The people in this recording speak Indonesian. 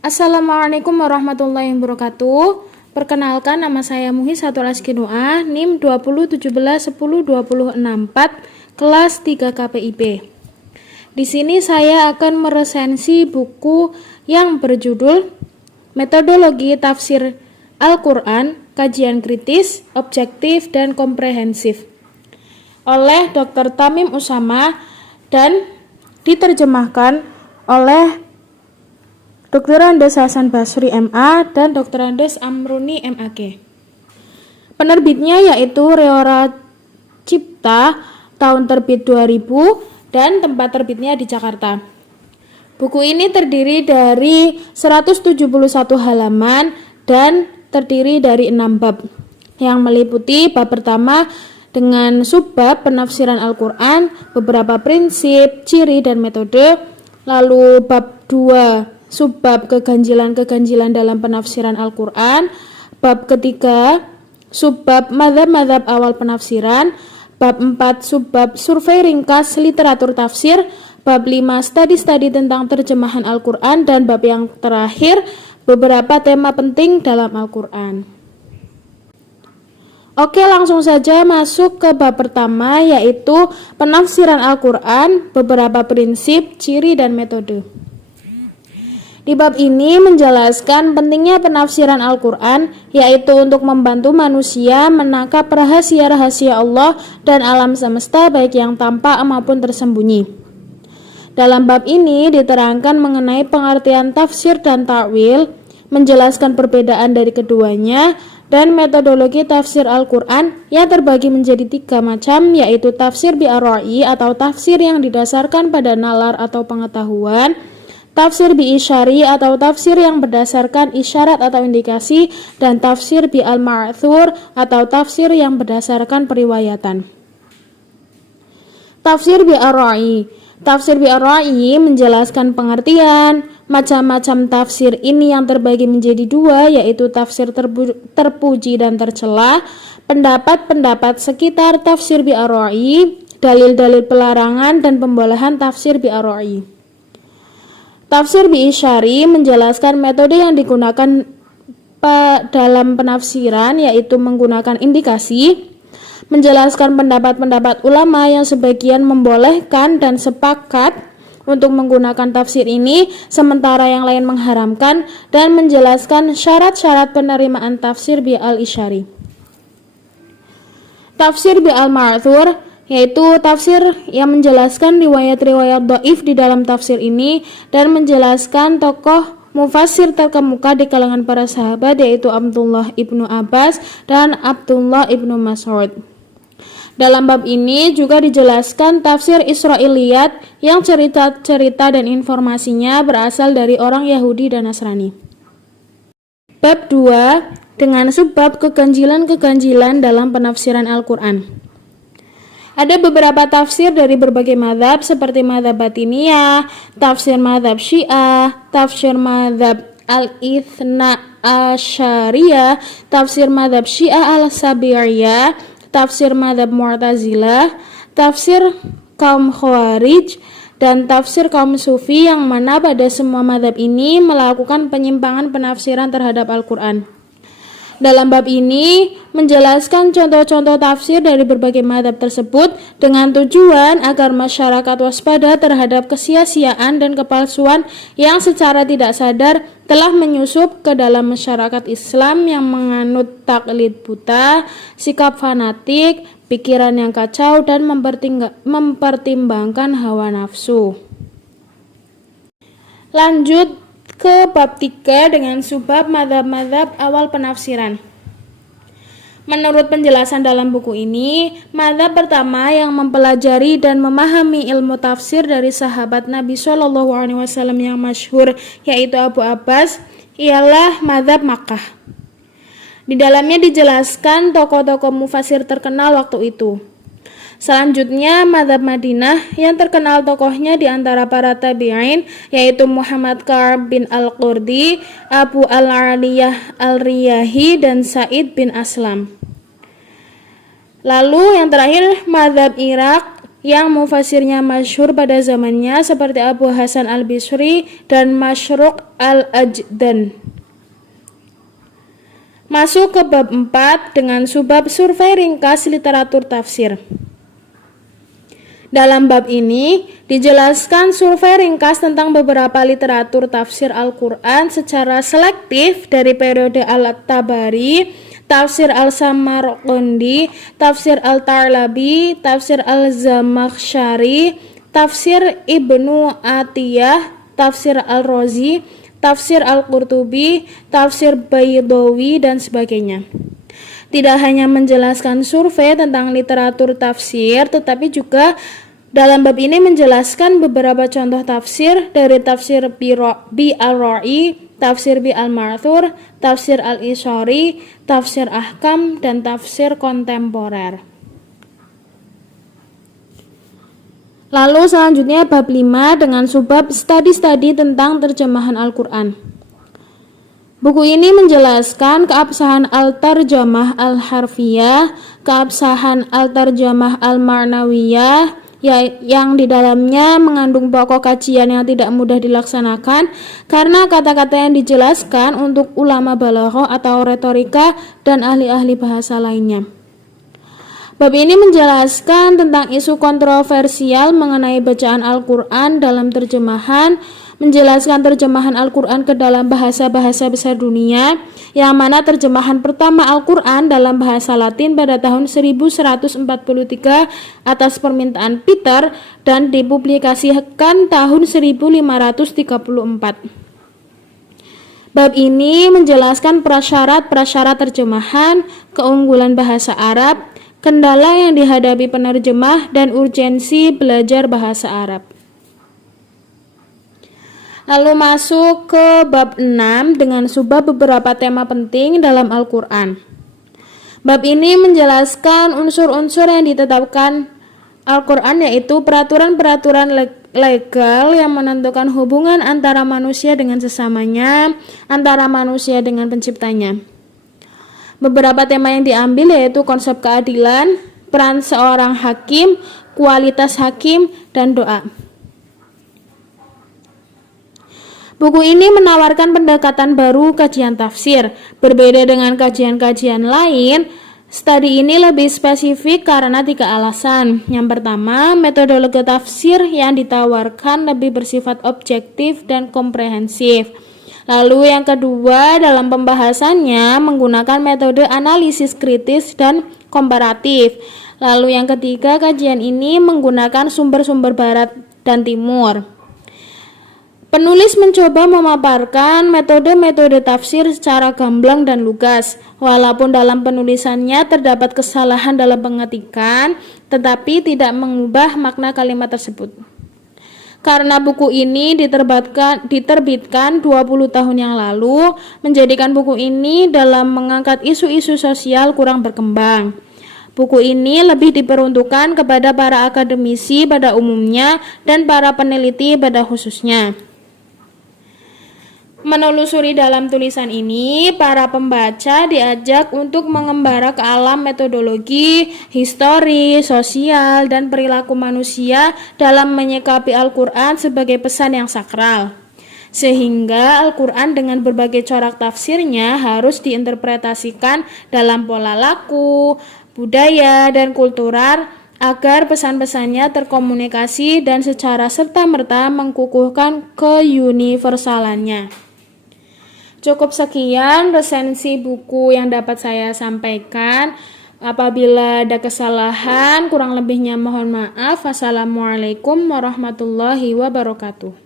Assalamualaikum warahmatullahi wabarakatuh. Perkenalkan, nama saya Muhisatul Askinuah, NIM 2017102064, kelas 3 KPIP. Di sini saya akan meresensi buku yang berjudul Metodologi Tafsir Al-Quran, Kajian Kritis, Objektif, dan Komprehensif oleh Dr. Tamim Usama dan diterjemahkan oleh Dr. Andes Hasan Basri MA dan Dr. Andes Amruni MAG. Penerbitnya yaitu Reora Cipta, tahun terbit 2000 dan tempat terbitnya di Jakarta. Buku ini terdiri dari 171 halaman dan terdiri dari 6 bab yang meliputi bab pertama dengan subbab penafsiran Al-Quran, beberapa prinsip, ciri, dan metode. Lalu bab 2 subbab keganjilan-keganjilan dalam penafsiran Al-Quran. Bab ketiga subbab mazhab-mazhab awal penafsiran. Bab 4 subbab survei ringkas literatur tafsir. Bab 5 studi-studi tentang terjemahan Al-Quran. Dan bab yang terakhir beberapa tema penting dalam Al-Quran. Oke, langsung saja masuk ke bab pertama, yaitu penafsiran Al-Quran, beberapa prinsip, ciri, dan metode. Di bab ini menjelaskan pentingnya penafsiran Al-Quran, yaitu untuk membantu manusia menangkap rahasia-rahasia Allah dan alam semesta, baik yang tampak maupun tersembunyi. Dalam bab ini diterangkan mengenai pengertian tafsir dan ta'wil, menjelaskan perbedaan dari keduanya, dan metodologi tafsir Al-Quran yang terbagi menjadi 3 macam, yaitu tafsir bi'arai atau tafsir yang didasarkan pada nalar atau pengetahuan, tafsir bi-isyari atau tafsir yang berdasarkan isyarat atau indikasi, dan tafsir bi-al-ma'thur atau tafsir yang berdasarkan periwayatan. Tafsir bi-arai. Tafsir bi-arai menjelaskan pengertian. Macam-macam tafsir ini yang terbagi menjadi 2, yaitu tafsir terpuji dan tercela, pendapat-pendapat sekitar tafsir bi-arai, dalil-dalil pelarangan, dan pembelahan tafsir bi-arai. Tafsir bi-isyari menjelaskan metode yang digunakan dalam penafsiran, yaitu menggunakan indikasi, menjelaskan pendapat-pendapat ulama yang sebagian membolehkan dan sepakat untuk menggunakan tafsir ini, sementara yang lain mengharamkan, dan menjelaskan syarat-syarat penerimaan tafsir bi-al-isyari. Tafsir bi-al-ma'thur yaitu tafsir yang menjelaskan riwayat-riwayat dhaif di dalam tafsir ini dan menjelaskan tokoh mufassir terkemuka di kalangan para sahabat, yaitu Abdullah ibnu Abbas dan Abdullah ibnu Mas'ud. Dalam bab ini juga dijelaskan tafsir Israiliyat yang cerita-cerita dan informasinya berasal dari orang Yahudi dan Nasrani. Bab 2 dengan subbab keganjilan-keganjilan dalam penafsiran Al-Quran. Ada beberapa tafsir dari berbagai mazhab seperti mazhab Batiniyah, tafsir mazhab Syiah, tafsir mazhab Al-Ithna Asyariyah, tafsir mazhab Syiah Al-Sabiriyah, tafsir mazhab Mu'tazilah, tafsir kaum Khawarij, dan tafsir kaum Sufi, yang mana pada semua mazhab ini melakukan penyimpangan penafsiran terhadap Al-Quran. Dalam bab ini menjelaskan contoh-contoh tafsir dari berbagai mazhab tersebut dengan tujuan agar masyarakat waspada terhadap kesia-siaan dan kepalsuan yang secara tidak sadar telah menyusup ke dalam masyarakat Islam yang menganut taklid buta, sikap fanatik, pikiran yang kacau, dan mempertimbangkan hawa nafsu. Lanjut ke bab 3 dengan subbab mazhab-mazhab awal penafsiran. Menurut penjelasan dalam buku ini, mazhab pertama yang mempelajari dan memahami ilmu tafsir dari sahabat Nabi SAW yang masyhur, yaitu Abu Abbas, ialah mazhab Makkah. Di dalamnya dijelaskan tokoh-tokoh mufassir terkenal waktu itu. Selanjutnya, mazhab Madinah yang terkenal tokohnya di antara para tabi'in, yaitu Muhammad Ka'ab bin Al-Qurdi, Abu Al-Aliyah Al-Riyahi, dan Sa'id bin Aslam. Lalu yang terakhir, mazhab Irak yang mufasirnya masyhur pada zamannya seperti Abu Hasan al-Bisri dan Masyruq al-Ajdan. Masuk ke bab 4 dengan subbab survei ringkas literatur tafsir. Dalam bab ini dijelaskan survei ringkas tentang beberapa literatur tafsir Al-Quran secara selektif dari periode Al-Tabari, Tafsir Al-Samarqandi, Tafsir Al-Tarlabi, Tafsir Al-Zamakhsyari, Tafsir Ibnu Atiyah, Tafsir Al-Razi, Tafsir Al-Qurtubi, Tafsir Baydawi, dan sebagainya. Tidak hanya menjelaskan survei tentang literatur tafsir, tetapi juga dalam bab ini menjelaskan beberapa contoh tafsir dari Tafsir Bi Al-Ra'i, Tafsir Bi Al-Marthur, Tafsir Al-Ishari, Tafsir Ahkam, dan Tafsir Kontemporer. Lalu selanjutnya bab 5 dengan subbab studi-studi tentang terjemahan Al-Quran. Buku ini menjelaskan keabsahan Al-Tarjamah Al-Harfiyah, keabsahan Al-Tarjamah Al-Marnawiyah, yang di dalamnya mengandung pokok kajian yang tidak mudah dilaksanakan karena kata-kata yang dijelaskan untuk ulama balaghah atau retorika dan ahli-ahli bahasa lainnya. Bab ini menjelaskan tentang isu kontroversial mengenai bacaan Al-Quran dalam terjemahan, menjelaskan terjemahan Al-Quran ke dalam bahasa-bahasa besar dunia, yang mana terjemahan pertama Al-Quran dalam bahasa Latin pada tahun 1143 atas permintaan Peter dan dipublikasikan tahun 1534. Bab ini menjelaskan prasyarat-prasyarat terjemahan, keunggulan bahasa Arab, kendala yang dihadapi penerjemah, dan urgensi belajar bahasa Arab. Lalu masuk ke bab 6 dengan subbab beberapa tema penting dalam Al-Quran. Bab ini menjelaskan unsur-unsur yang ditetapkan Al-Quran, yaitu peraturan-peraturan legal yang menentukan hubungan antara manusia dengan sesamanya, antara manusia dengan penciptanya. Beberapa tema yang diambil yaitu konsep keadilan, peran seorang hakim, kualitas hakim, dan doa. Buku ini menawarkan pendekatan baru kajian tafsir. Berbeda dengan kajian-kajian lain, studi ini lebih spesifik karena 3 alasan. Yang pertama, metodologi tafsir yang ditawarkan lebih bersifat objektif dan komprehensif. Lalu yang kedua, dalam pembahasannya menggunakan metode analisis kritis dan komparatif. Lalu yang ketiga, kajian ini menggunakan sumber-sumber barat dan timur. Penulis mencoba memaparkan metode-metode tafsir secara gamblang dan lugas. Walaupun dalam penulisannya terdapat kesalahan dalam pengetikan, tetapi tidak mengubah makna kalimat tersebut. Karena buku ini diterbitkan 20 tahun yang lalu, menjadikan buku ini dalam mengangkat isu-isu sosial kurang berkembang. Buku ini lebih diperuntukkan kepada para akademisi pada umumnya dan para peneliti pada khususnya. Menelusuri dalam tulisan ini, para pembaca diajak untuk mengembara ke alam metodologi, histori, sosial, dan perilaku manusia dalam menyikapi Al-Quran sebagai pesan yang sakral. Sehingga Al-Quran dengan berbagai corak tafsirnya harus diinterpretasikan dalam pola laku, budaya, dan kultural agar pesan-pesannya terkomunikasi dan secara serta-merta mengkukuhkan keuniversalannya. Cukup sekian resensi buku yang dapat saya sampaikan. Apabila ada kesalahan, kurang lebihnya mohon maaf. Wassalamualaikum warahmatullahi wabarakatuh.